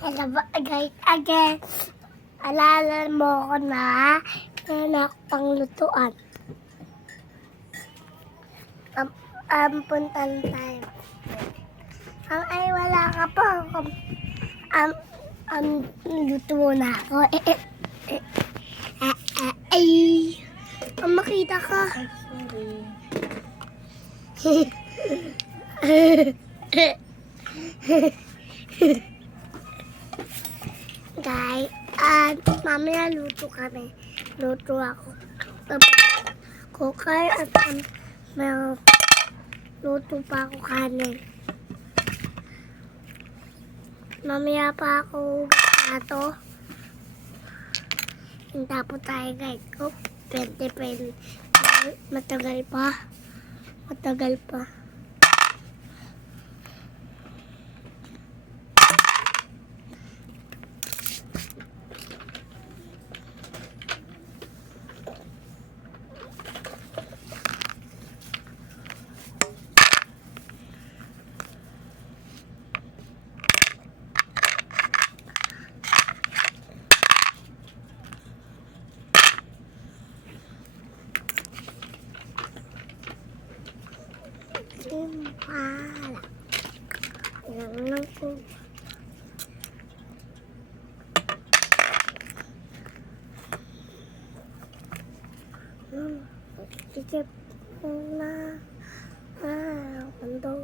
Hello guys, again. Alala mo ko na anak panglutuan. Puntan tayo. Ay, wala ka pa. Luto na ako. Ay, makita ka. Guys, mamaya luto kami. Luto ako. Kukay at may luto pa ako kanin. Mamaya pa ako bato. Hinta po tayo guys. Oh, 20. Matagal pa. Matagal pa. Wala. Yan lang po. Tikip na. Kundo.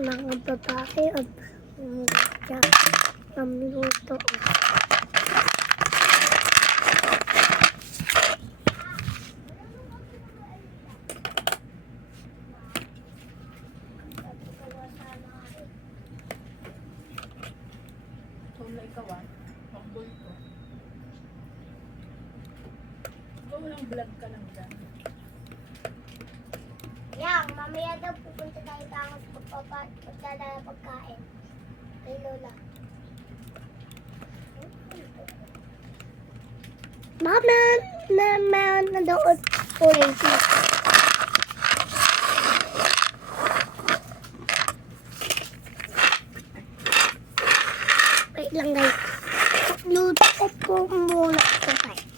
Mga babae at namluto. Wala ikaw Makboy ko. Ikaw walang vlog ka lang dyan. Yang, mamaya daw pupunta tayo tangas pagdadala pagkain. Kay Lola. Mama, na doon orange. Wait lang guys. Luto ko muna ito guys.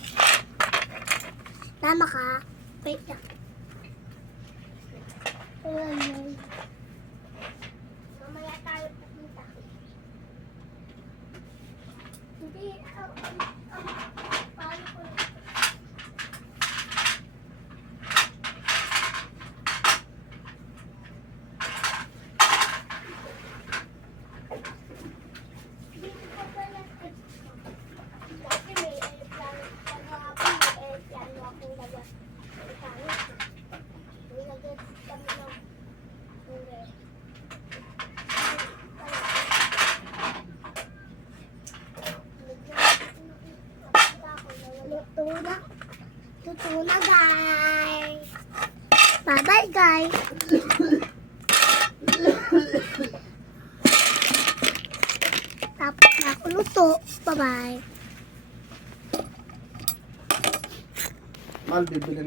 Tama ka? Wait lang. Mamaya tayo pupunta. Hindi, paano ko na? Dito ka pala. Kasi may aeroplano kahapon, may aeroplano akong labas. May nagad kami ng ure. Luto na guys. Bye bye guys. Tapos na ako luto. Bye bye. Mal, bibili na.